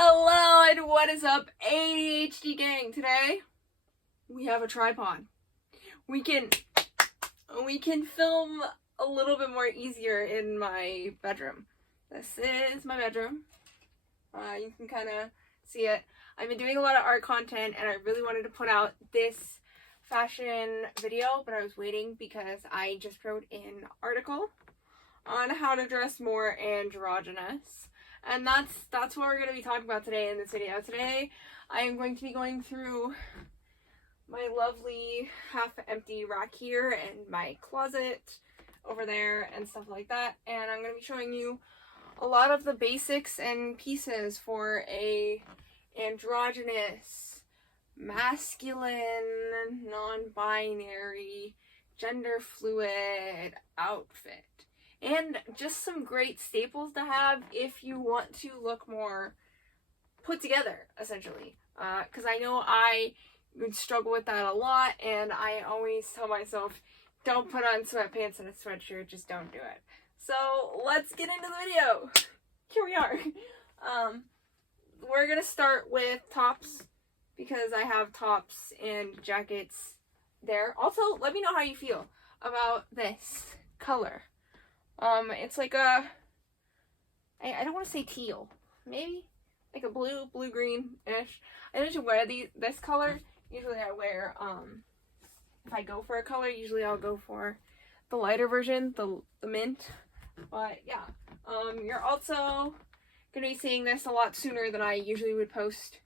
Hello and what is up, ADHD gang? Today we have a tripod. We can film a little bit more easier in my bedroom. This is my bedroom. You can kind of see it. I've been doing a lot of art content and I really wanted to put out this fashion video, but I was waiting because I just wrote an article on how to dress more androgynous. And that's what we're going to be talking about today in this video. Today, I am going to be going through my lovely half-empty rack here and my closet over there and stuff like that. And I'm going to be showing you a lot of the basics and pieces for a androgynous, masculine, non-binary, gender-fluid outfit. And just some great staples to have if you want to look more put together, essentially. Because I know I would struggle with that a lot, and I always tell myself, don't put on sweatpants and a sweatshirt, just don't do it. So, let's get into the video. Here we are. We're going to start with tops, because I have tops and jackets there. Also, let me know how you feel about this color. It's like a, I don't want to say teal, maybe like a blue-green-ish. I usually wear this color. Usually I wear, if I go for a color, usually I'll go for the lighter version, the mint. But yeah, you're also going to be seeing this a lot sooner than I usually would post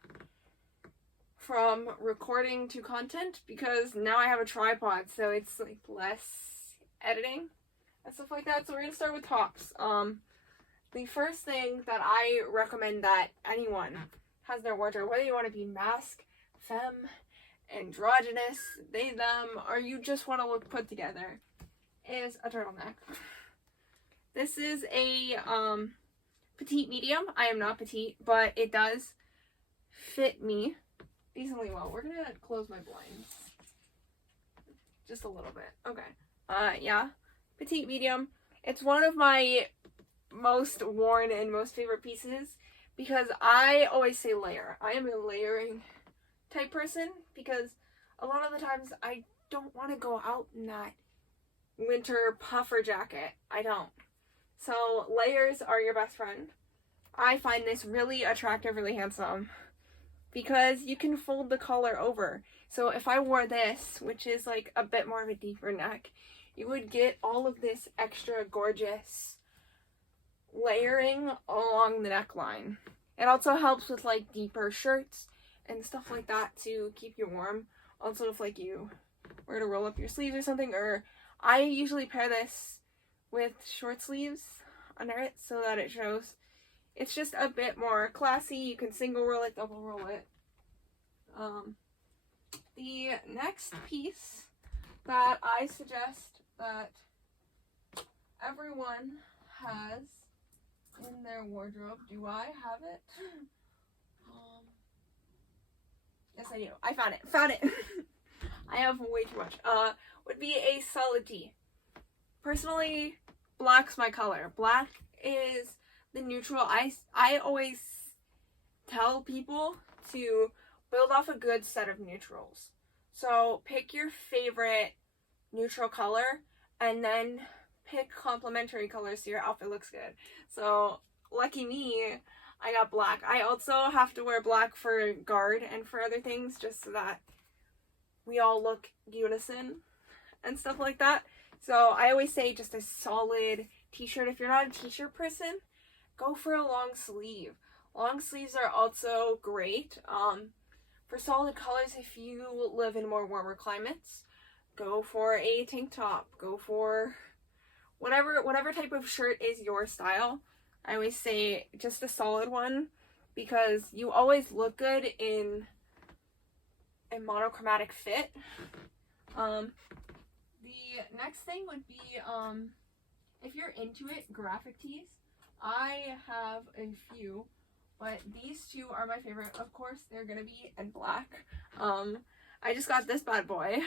from recording to content, because now I have a tripod, so it's like less editing and stuff like that. So we're going to start with tops. The first thing that I recommend that anyone has in their wardrobe, whether you want to be masc, femme, androgynous, they, them, or you just want to look put together, is a turtleneck. This is a petite medium. I am not petite, but it does fit me decently well. We're going to close my blinds just a little bit. Okay. Yeah. Petite medium. It's one of my most worn and most favorite pieces because I always say layer. I am a layering type person because a lot of the times I don't want to go out in that winter puffer jacket. I don't. So layers are your best friend. I find this really attractive, really handsome because you can fold the collar over. So if I wore this, which is like a bit more of a deeper neck, you would get all of this extra gorgeous layering along the neckline. It also helps with like deeper shirts and stuff like that to keep you warm. Also, if like you were to roll up your sleeves or something, or I usually pair this with short sleeves under it so that it shows. It's just a bit more classy. You can single roll it, double roll it. The next piece that I suggest that everyone has in their wardrobe. Do I have it? Yes, I do. I found it. I have way too much. Would be a solid tee. Personally, black's my color. Black is the neutral. I always tell people to build off a good set of neutrals. So pick your favorite neutral color and then pick complementary colors so your outfit looks good. So lucky me, I got black. I also have to wear black for guard and for other things just so that we all look unison and stuff like that. So I always say just a solid t-shirt. If you're not a t-shirt person, go for a long sleeve. Long sleeves are also great. For solid colors, if you live in more warmer climates, go for a tank top. Go for whatever type of shirt is your style. I always say just a solid one because you always look good in a monochromatic fit. The next thing would be, if you're into it, graphic tees. I have a few, but these two are my favorite. Of course, they're gonna be in black. I just got this bad boy.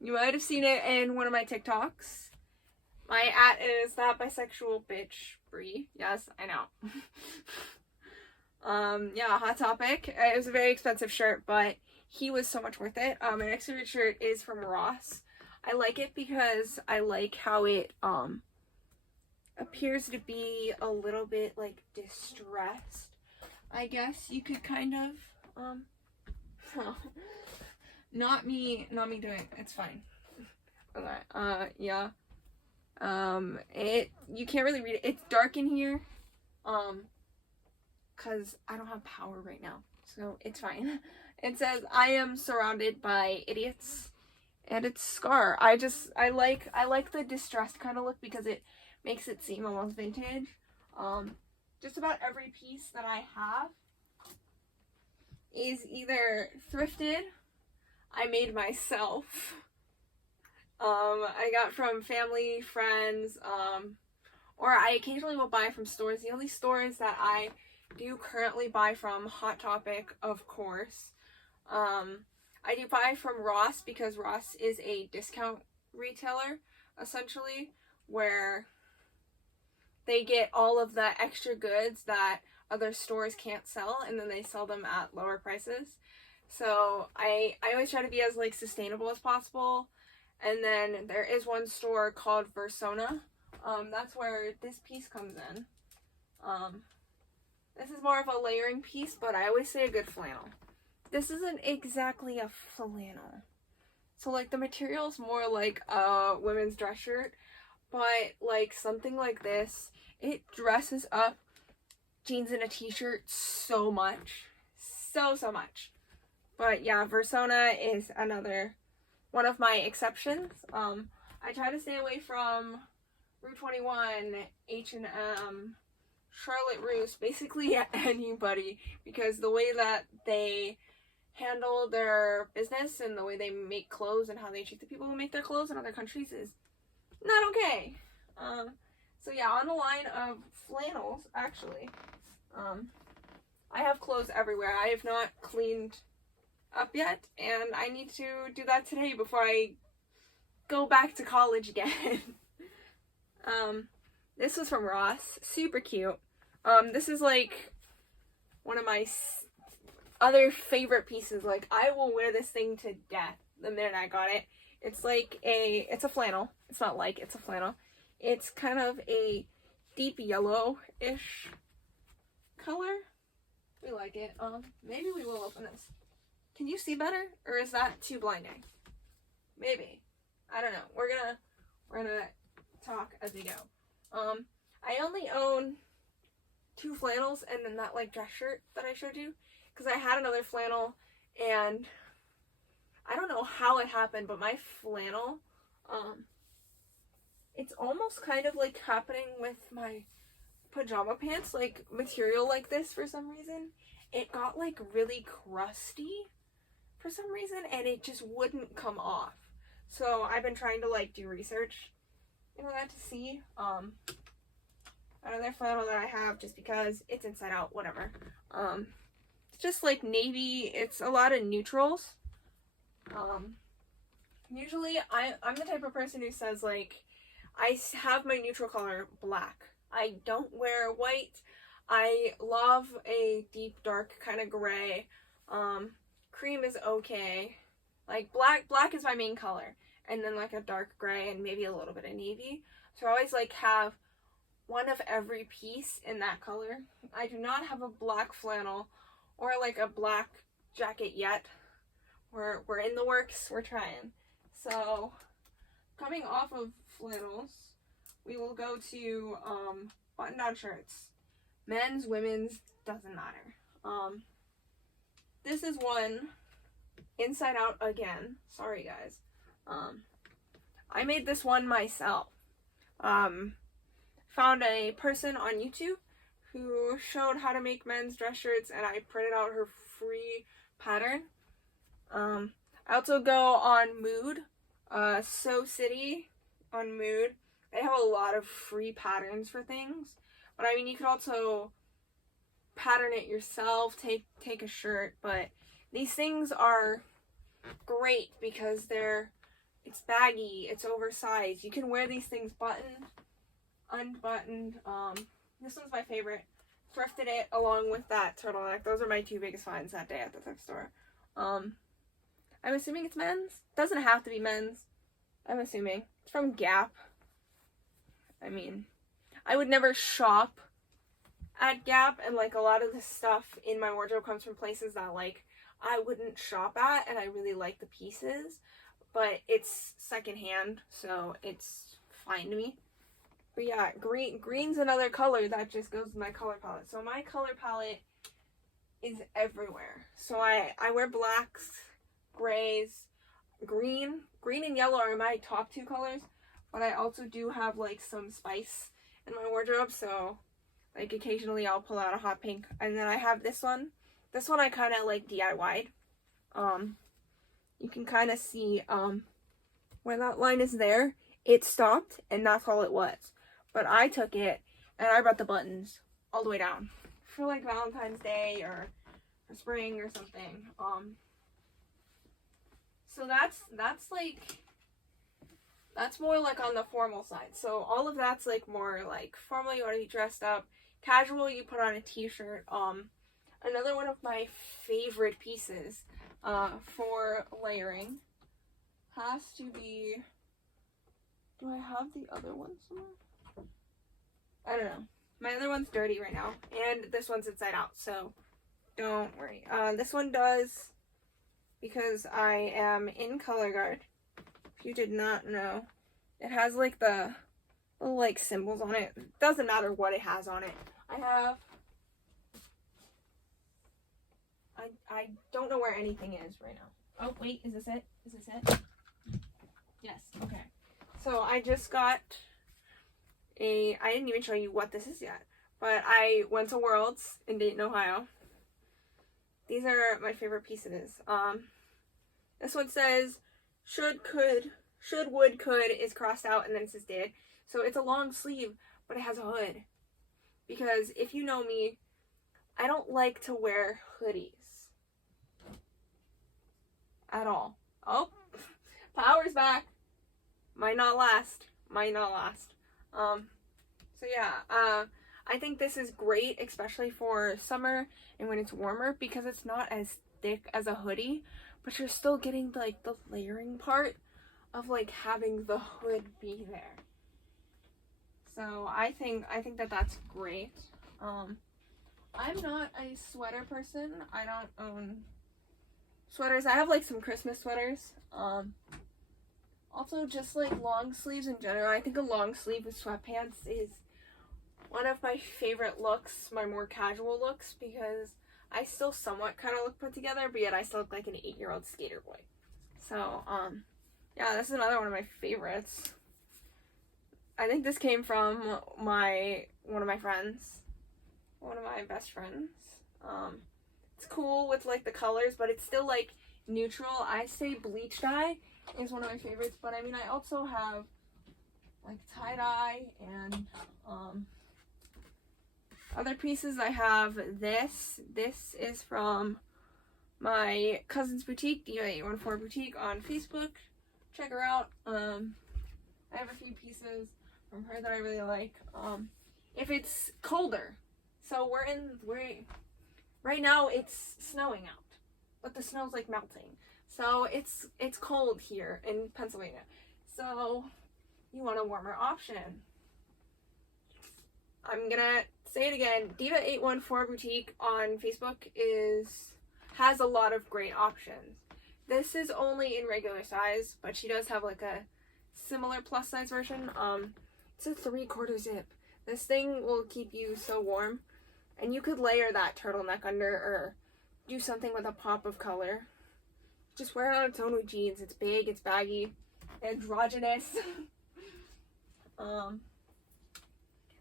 You might have seen it in one of my TikToks. My @ is that bisexual bitch Brie. Yes, I know. Yeah, Hot Topic. It was a very expensive shirt, but he was so much worth it. My next favorite shirt is from Ross. I like it because I like how it, appears to be a little bit, like, distressed. I guess you could kind of, not me doing it. It's fine. Okay, yeah. You can't really read it. It's dark in here, cause I don't have power right now, so it's fine. It says, I am surrounded by idiots, and it's Scar. I like the distressed kind of look because it makes it seem almost vintage. Just about every piece that I have is either thrifted, I made myself, I got from family, friends, or I occasionally will buy from stores. The only stores that I do currently buy from, Hot Topic, of course. I do buy from Ross because Ross is a discount retailer, essentially, where they get all of the extra goods that other stores can't sell, and then they sell them at lower prices. So I always try to be as, like, sustainable as possible. And then there is one store called Versona. That's where this piece comes in. This is more of a layering piece, but I always say a good flannel. This isn't exactly a flannel. So, like, the material is more like a women's dress shirt, but, like, something like this, it dresses up jeans and a t-shirt so much. So much. But yeah, Versona is another one of my exceptions. I try to stay away from Rue 21, H&M, Charlotte Russe, basically anybody, because the way that they handle their business and the way they make clothes and how they treat the people who make their clothes in other countries is not okay. So yeah, on the line of flannels, actually, I have clothes everywhere. I have not cleaned up yet, and I need to do that today before I go back to college again. This was from Ross. Super cute. This is like one of my other favorite pieces. Like, I will wear this thing to death the minute I got it. It's like it's a flannel. It's not like, it's a flannel. It's kind of a deep yellow-ish color. We like it. Maybe we will open this. Can you see better? Or is that too blinding? Maybe. I don't know. We're gonna talk as we go. I only own 2 flannels and then that, like, dress shirt that I showed you. Because I had another flannel, and I don't know how it happened, but my flannel, it's almost kind of like happening with my pajama pants, like material like this for some reason. It got, like, really crusty for some reason, and it just wouldn't come off. So I've been trying to, like, do research into that to see. Another flannel that I have, just because it's inside out, whatever. It's just like navy. It's a lot of neutrals. Usually I'm the type of person who says, like, I have my neutral color black. I don't wear white. I love a deep dark kind of gray. Cream is okay. Like, black is my main color, and then, like, a dark gray and maybe a little bit of navy. So I always, like, have one of every piece in that color. I do not have a black flannel or, like, a black jacket yet. We're in the works. We're trying. So, coming off of flannels, we will go to button-down shirts. Men's, women's, doesn't matter. This is one inside out again. Sorry, guys. I made this one myself. Found a person on YouTube who showed how to make men's dress shirts, and I printed out her free pattern. I also go on Mood, So City on Mood. They have a lot of free patterns for things, but I mean, you could also pattern it yourself, take a shirt, but these things are great because it's baggy, it's oversized. You can wear these things buttoned, unbuttoned. This one's my favorite. thrifted it along with that turtleneck. Those are my two biggest finds that day at the thrift store. I'm assuming it's men's. Doesn't have to be men's. I'm assuming. It's from Gap. I mean, I would never shop at Gap, and like a lot of the stuff in my wardrobe comes from places that like I wouldn't shop at, and I really like the pieces, but it's secondhand, so it's fine to me. But yeah, green's another color that just goes with my color palette. So my color palette is everywhere. So I wear blacks, grays, green and yellow are my top two colors, but I also do have like some spice in my wardrobe, so like occasionally I'll pull out a hot pink. And then I have this one. This one I kind of like DIY'd. You can kind of see where that line is there. It stopped and that's all it was. But I took it and I brought the buttons all the way down for like Valentine's Day or for spring or something. So that's more like on the formal side. So all of that's like more like formal, you want to be dressed up. Casual, you put on a t-shirt. Another one of my favorite pieces for layering has to be, do I have the other one somewhere? I don't know. My other one's dirty right now, and this one's inside out, so don't worry. This one does, because I am in color guard. If you did not know, it has like the little like symbols on it. Doesn't matter what it has on it. I don't know where anything is right now. Oh wait, is this it? Is this it? Yes. Okay. So I just got I didn't even show you what this is yet, but I went to Worlds in Dayton, Ohio. These are my favorite pieces. This one says should, would, could is crossed out, and then it says did. So it's a long sleeve, but it has a hood. Because if you know me, I don't like to wear hoodies at all. Oh, power's back. Might not last. So yeah, I think this is great, especially for summer and when it's warmer, because it's not as thick as a hoodie, but you're still getting like the layering part of like having the hood be there. So I think that that's great. I'm not a sweater person. I don't own sweaters. I have like some Christmas sweaters. Also, just like long sleeves in general. I think a long sleeve with sweatpants is one of my favorite looks, my more casual looks, because I still somewhat kind of look put together, but yet I still look like an 8-year-old skater boy. So, yeah, this is another one of my favorites. I think this came from one of my friends, one of my best friends. It's cool with like the colors, but it's still like neutral. I say bleach dye is one of my favorites, but I mean I also have like tie-dye and other pieces. I have this is from my cousin's boutique, Diva814 Boutique on Facebook. Check her out. I have a few pieces from her that I really like. If it's colder, so right now it's snowing out, but the snow's like melting. So it's cold here in Pennsylvania. So you want a warmer option. I'm gonna say it again. Diva814 Boutique on Facebook has a lot of great options. This is only in regular size, but she does have like a similar plus size version. It's a 3/4 zip. This thing will keep you so warm, and you could layer that turtleneck under or do something with a pop of color. Just wear it on its own with jeans. It's big, it's baggy, androgynous.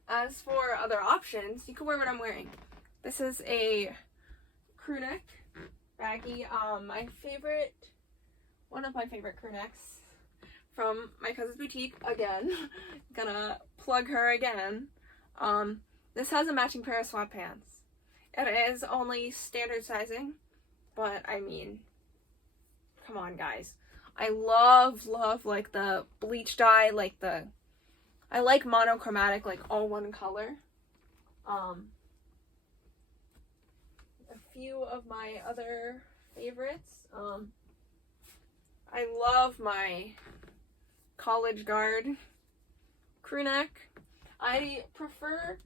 As for other options, you can wear what I'm wearing. This is a crew neck, baggy. One of my favorite crew necks from my cousin's boutique. Again, gonna plug her again. This has a matching pair of sweatpants. It is only standard sizing, but I mean, come on guys. I love like the bleach dye, I like monochromatic, like all one color. few of my other favorites. I love my college guard crew neck. I prefer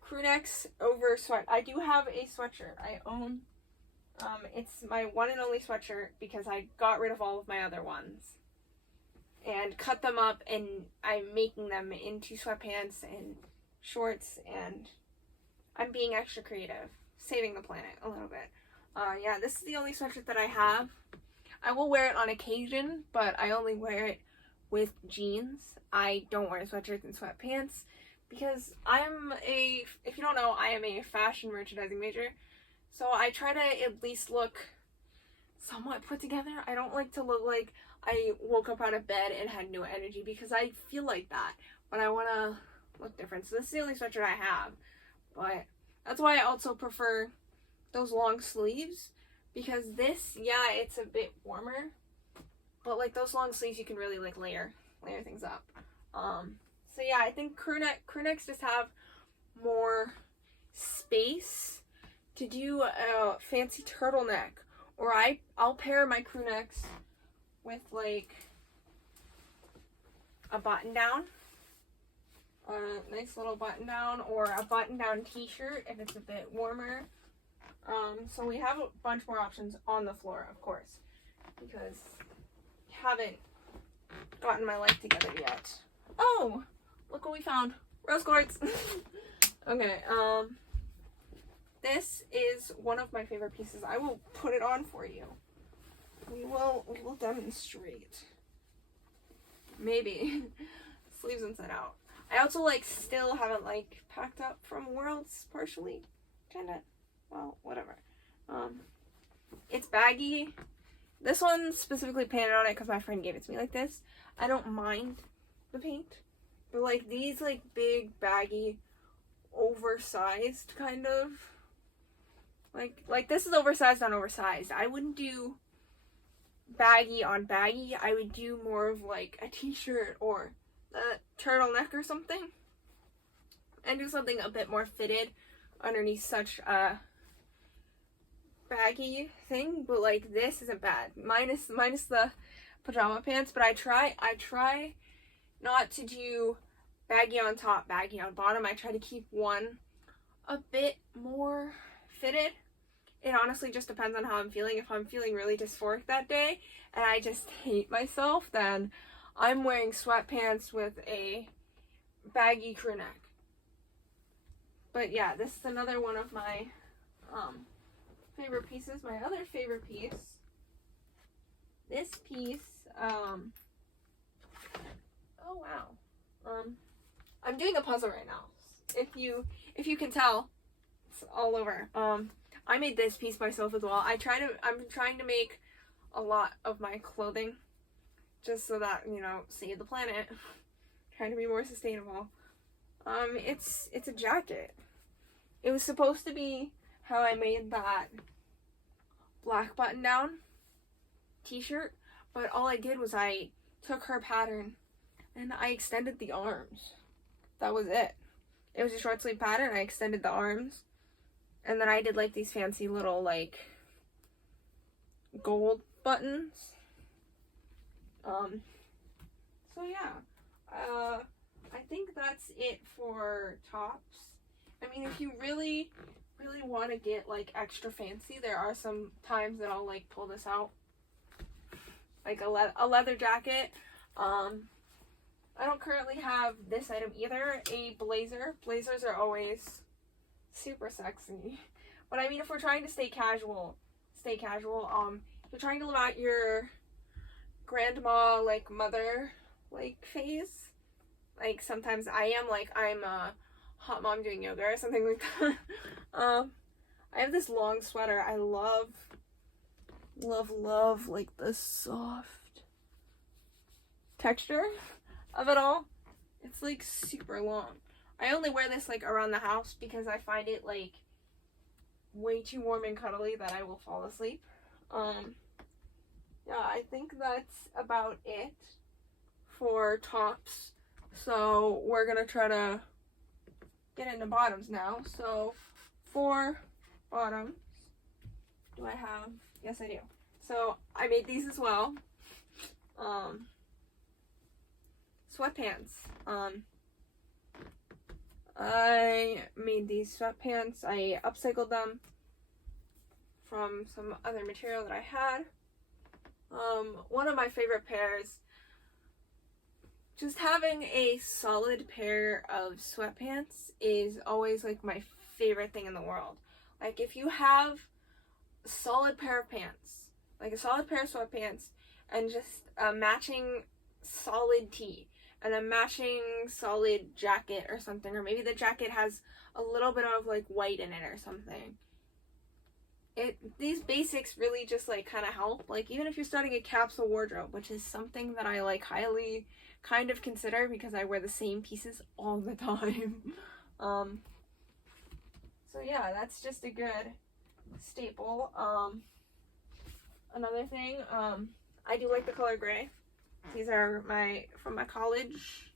crew necks over sweat. I do have a sweatshirt I own. It's my one and only sweatshirt because I got rid of all of my other ones and cut them up, and I'm making them into sweatpants and shorts, and I'm being extra creative, saving the planet a little bit. Yeah, this is the only sweatshirt that I have. I will wear it on occasion, but I only wear it with jeans. I don't wear sweatshirts and sweatpants because if you don't know, I am a fashion merchandising major. So I try to at least look somewhat put together. I don't like to look like I woke up out of bed and had no energy, because I feel like that, but I want to look different. So this is the only sweatshirt I have, but that's why I also prefer those long sleeves, because this, yeah, it's a bit warmer, but like those long sleeves you can really like layer things up. So yeah, I think crew necks just have more space to do a fancy turtleneck, or I'll pair my crew necks with like a button down, a nice little button down, or a button down t-shirt if it's a bit warmer. So we have a bunch more options on the floor, of course, because I haven't gotten my life together yet. Oh, look what we found. Rose quartz. Okay, this is one of my favorite pieces. I will put it on for you. We will demonstrate. Maybe. Sleeves inside out. I also still haven't packed up from Worlds partially. Kinda. Well, whatever. It's baggy. This one specifically painted on it because my friend gave it to me like this. I don't mind the paint. But these big, baggy, oversized kind of. Like this is oversized on oversized. I wouldn't do baggy on baggy. I would do more of a t-shirt or a turtleneck or something. And do something a bit more fitted underneath such a baggy thing. But this isn't bad. Minus the pajama pants. But I try not to do baggy on top, baggy on bottom. I try to keep one a bit more fitted. It honestly just depends on how I'm feeling. If I'm feeling really dysphoric that day and I just hate myself, then I'm wearing sweatpants with a baggy crew neck. But yeah, this is another one of my favorite pieces. My other favorite piece, this piece, oh wow. I'm doing a puzzle right now. If you can tell, it's all over. I made this piece myself as well. I'm trying to make a lot of my clothing just so that, save the planet. Trying to be more sustainable. It's a jacket. It was supposed to be how I made that black button down t-shirt, but all I did was I took her pattern and I extended the arms. That was it. It was a short sleeve pattern. I extended the arms. And then I did these fancy little gold buttons. So yeah. I think that's it for tops. I mean, if you really, really want to get extra fancy, there are some times that I'll pull this out. A leather jacket. I don't currently have this item either. A blazer. Blazers are always super sexy. But I mean, if we're trying to stay casual. If you're trying to live out your grandma, mother, phase. Sometimes I am, I'm a hot mom doing yoga or something like that. I have this long sweater. I love, the soft texture of it all. It's, super long. I only wear this around the house because I find it way too warm and cuddly that I will fall asleep. Yeah, I think that's about it for tops. So we're gonna try to get into bottoms now. So for bottoms, do I have? Yes, I do. So I made these as well. Sweatpants. I made these sweatpants. I upcycled them from some other material that I had. One of my favorite pairs. Just having a solid pair of sweatpants is always like my favorite thing in the world. Like if you have a solid pair of pants, like a solid pair of sweatpants, and just a matching solid tee and a matching solid jacket or something, or maybe the jacket has a little bit of like white in it or something. These basics really just like kind of help. Like even if you're starting a capsule wardrobe, which is something that I like highly kind of consider because I wear the same pieces all the time. So yeah, that's just a good staple. Another thing, I do like the color gray. These are from my college.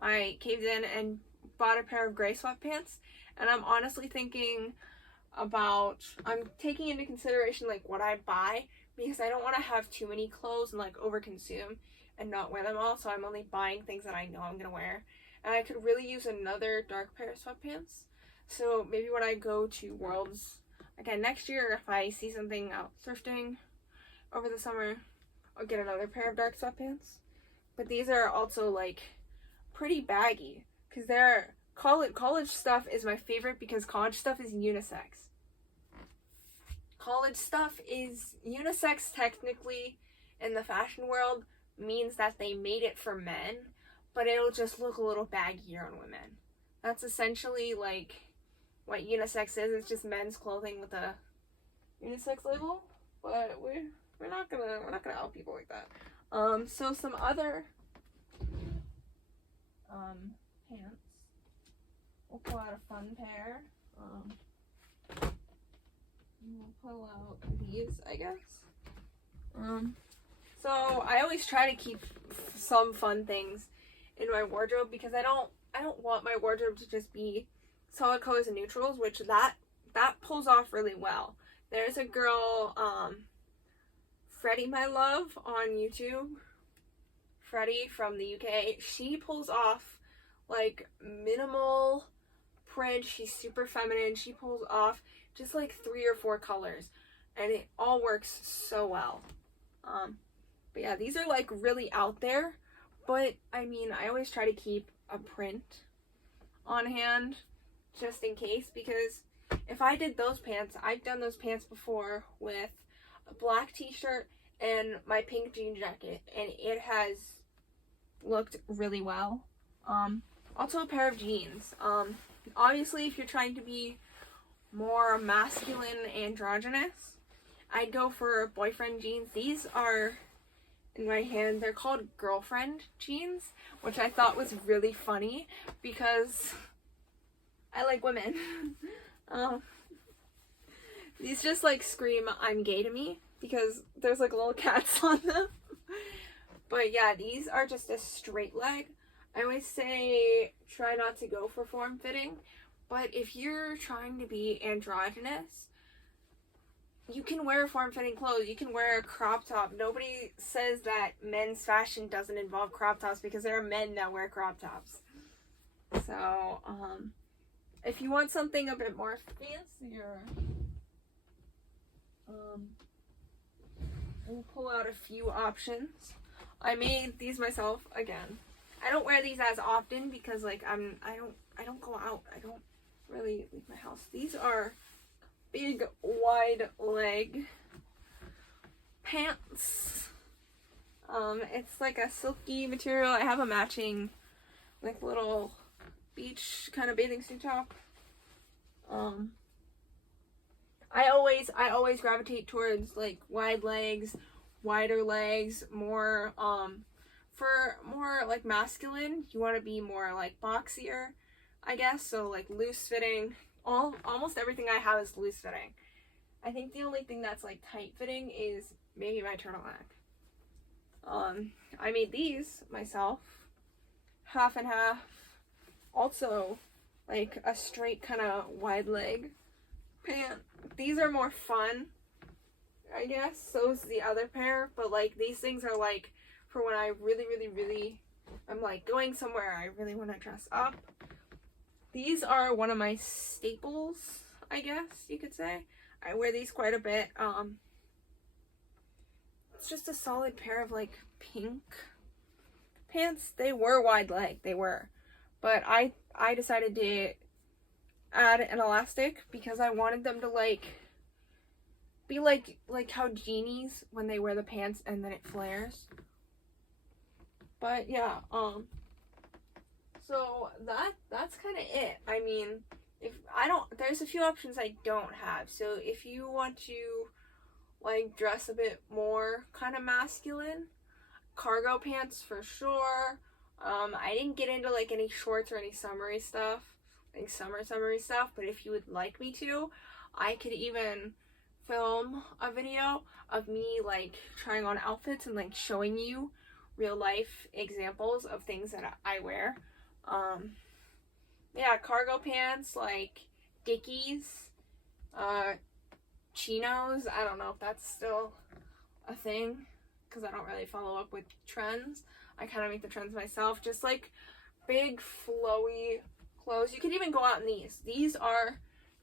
I caved in and bought a pair of gray sweatpants, and I'm honestly thinking about, I'm taking into consideration like what I buy, because I don't want to have too many clothes and like overconsume and not wear them all, so I'm only buying things that I know I'm gonna wear. And I could really use another dark pair of sweatpants. So maybe when I go to Worlds again next year, if I see something out thrifting over the summer, I'll get another pair of dark sweatpants. But these are also like pretty baggy, because they're college stuff is my favorite because college stuff is unisex. College stuff is unisex technically in the fashion world, means that they made it for men, but it'll just look a little baggier on women. That's essentially like what unisex is. It's just men's clothing with a unisex label, but we're not gonna out people like that. So some other pants. We'll pull out a fun pair. We'll pull out these, I guess. So I always try to keep some fun things in my wardrobe because I don't want my wardrobe to just be solid colors and neutrals, which that pulls off really well. There's a girl, Freddie My Love on YouTube. Freddie from the UK. She pulls off like minimal print. She's super feminine. She pulls off just like 3 or 4 colors, and it all works so well. But yeah, these are like really out there, but I mean, I always try to keep a print on hand just in case, because if I did those pants, I've done those pants before with a black t-shirt and my pink jean jacket, and it has looked really well. Also a pair of jeans. Obviously if you're trying to be more masculine, androgynous, I'd go for boyfriend jeans. These are in my hand. They're called girlfriend jeans, which I thought was really funny because I like women. These just like scream I'm gay to me because there's like little cats on them. But yeah, these are just a straight leg. I always say try not to go for form fitting, but if you're trying to be androgynous, you can wear form-fitting clothes. You can wear a crop top. Nobody says that men's fashion doesn't involve crop tops because there are men that wear crop tops. So, if you want something a bit more fancier, we'll pull out a few options. I made these myself again. I don't wear these as often because like I don't go out. I don't really leave my house. These are big wide leg pants. It's like a silky material. I have a matching like little beach kind of bathing suit top. I always gravitate towards like wide legs, wider legs, more for more like masculine. You want to be more like boxier, I guess, so like loose fitting. Almost everything I have is loose fitting. I think the only thing that's like tight fitting is maybe my turtleneck. I made these myself, half and half. Also, like a straight kind of wide leg pant. These are more fun I guess. So is the other pair. But, like, these things are, like, for when I really, I'm, like, going somewhere I really want to dress up. These are one of my staples, I guess you could say. I wear these quite a bit. It's just a solid pair of, like, pink pants. They were wide leg, they were. But I decided to add an elastic because I wanted them to, like, be like how genies when they wear the pants and then it flares. But yeah, so that's kind of it. I mean, there's a few options I don't have. So if you want to, like, dress a bit more kind of masculine, cargo pants for sure. I didn't get into, like, any shorts or any summery stuff, like summery stuff, but if you would like me to, I could even film a video of me, like, trying on outfits and, like, showing you real life examples of things that I wear. Yeah, cargo pants, like Dickies, chinos. I don't know if that's still a thing because I don't really follow up with trends. I kind of make the trends myself. Just, like, big flowy clothes. You could even go out in these. These are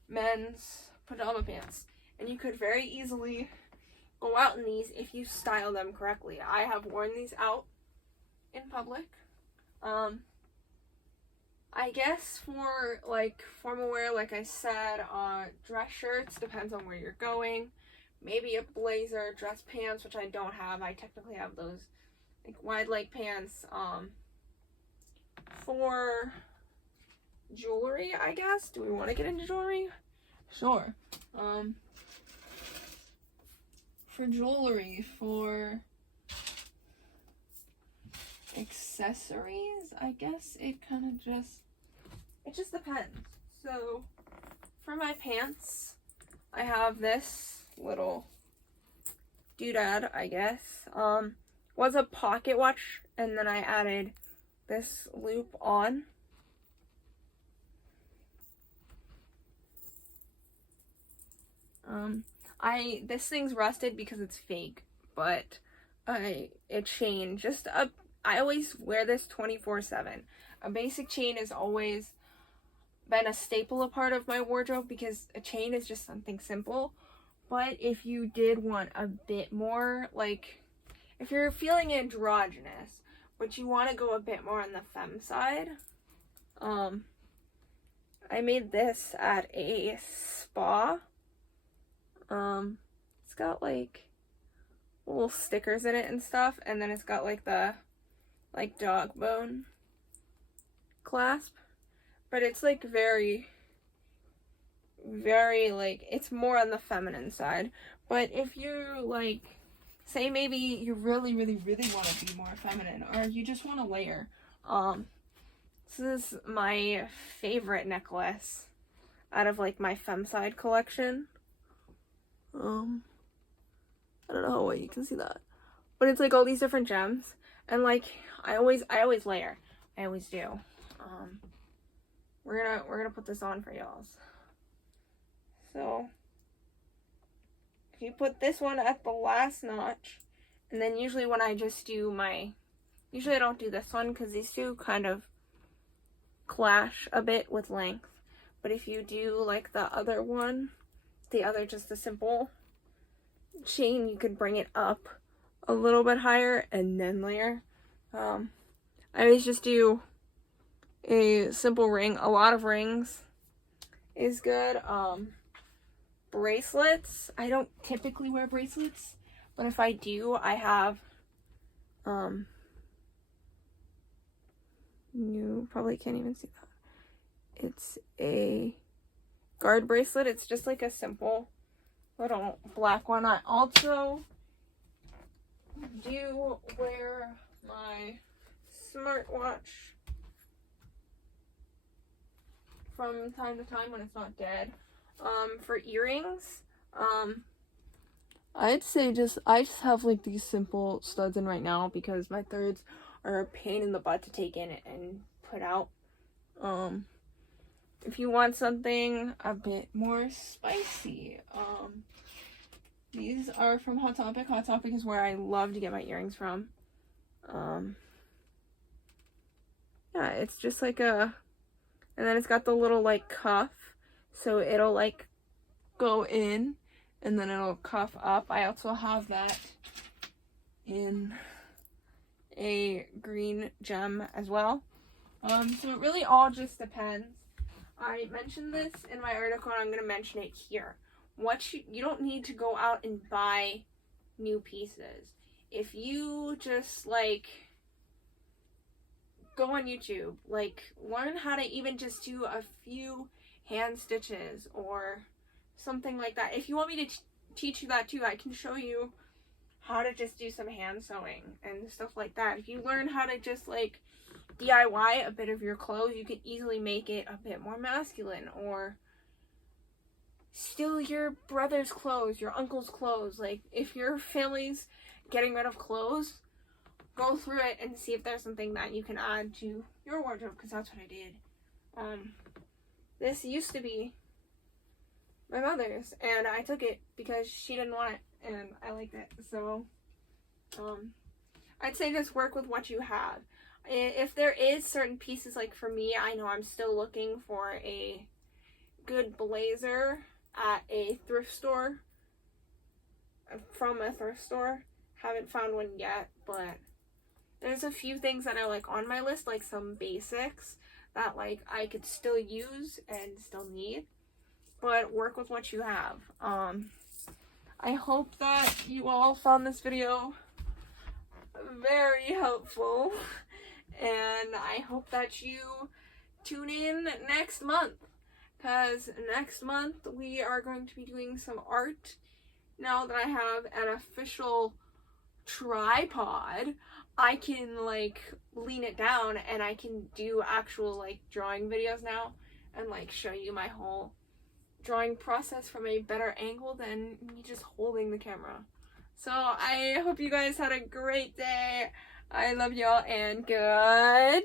men's pajama pants, and you could very easily go out in these if you style them correctly. I have worn these out in public. I guess for, like, formal wear, like I said, dress shirts, depends on where you're going. Maybe a blazer, dress pants, which I don't have. I technically have those, like, wide leg pants. For jewelry, I guess. Do we want to get into jewelry? Sure. For jewelry, for accessories, I guess it just depends. So for my pants, I have this little doodad, I guess. Was a pocket watch, and then I added this loop on. This thing's rusted because it's fake, but it chain I always wear this 24/7. A basic chain has always been a staple, a part of my wardrobe, because a chain is just something simple. But if you did want a bit more, like, if you're feeling androgynous, but you want to go a bit more on the femme side, I made this at a spa. It's got, like, little stickers in it and stuff, and then it's got, like, the, like, dog bone clasp, but it's, like, very, like, it's more on the feminine side. But if you, like, say maybe you really want to be more feminine, or you just want to layer, this is my favorite necklace out of, like, my femme side collection. I don't know how well you can see that, but it's, like, all these different gems, and, like, I always layer. I always do. We're gonna put this on for y'all. So if you put this one at the last notch, and then usually when I just do usually I don't do this one because these two kind of clash a bit with length. But if you do, like, the other one, just a simple chain, you could bring it up a little bit higher and then layer. I always just do a simple ring. A lot of rings is good. Bracelets. I don't typically wear bracelets, but if I do, I have, you probably can't even see that. It's a guard bracelet. It's just, like, a simple little black one. I also do wear my smartwatch from time to time when it's not dead. For earrings, I'd say I just have, like, these simple studs in right now because my thirds are a pain in the butt to take in and put out. If you want something a bit more spicy, These are from Hot Topic. Hot Topic is where I love to get my earrings from. Yeah, it's just like a, and then it's got the little like cuff, so it'll like go in and then it'll cuff up. I also have that in a green gem as well. So it really all just depends. I mentioned this in my article and I'm going to mention it here. You don't need to go out and buy new pieces. If you just like go on YouTube, like learn how to even just do a few hand stitches or something like that. If you want me to teach you that too, I can show you how to just do some hand sewing and stuff like that. If you learn how to just like DIY a bit of your clothes, you can easily make it a bit more masculine, or steal your brother's clothes, your uncle's clothes. Like if your family's getting rid of clothes, go through it and see if there's something that you can add to your wardrobe, because that's what I did. This used to be my mother's and I took it because she didn't want it and I liked it. So I'd say just work with what you have. If there is certain pieces, like for me, I know I'm still looking for a good blazer at a thrift store, from a thrift store. Haven't found one yet, but there's a few things that are like on my list, like some basics that like I could still use and still need, but work with what you have. I hope that you all found this video very helpful, and I hope that you tune in next month, because next month we are going to be doing some art. Now that I have an official tripod, I can like lean it down and I can do actual like drawing videos now and like show you my whole drawing process from a better angle than me just holding the camera. So I hope you guys had a great day. I love y'all and goodbye.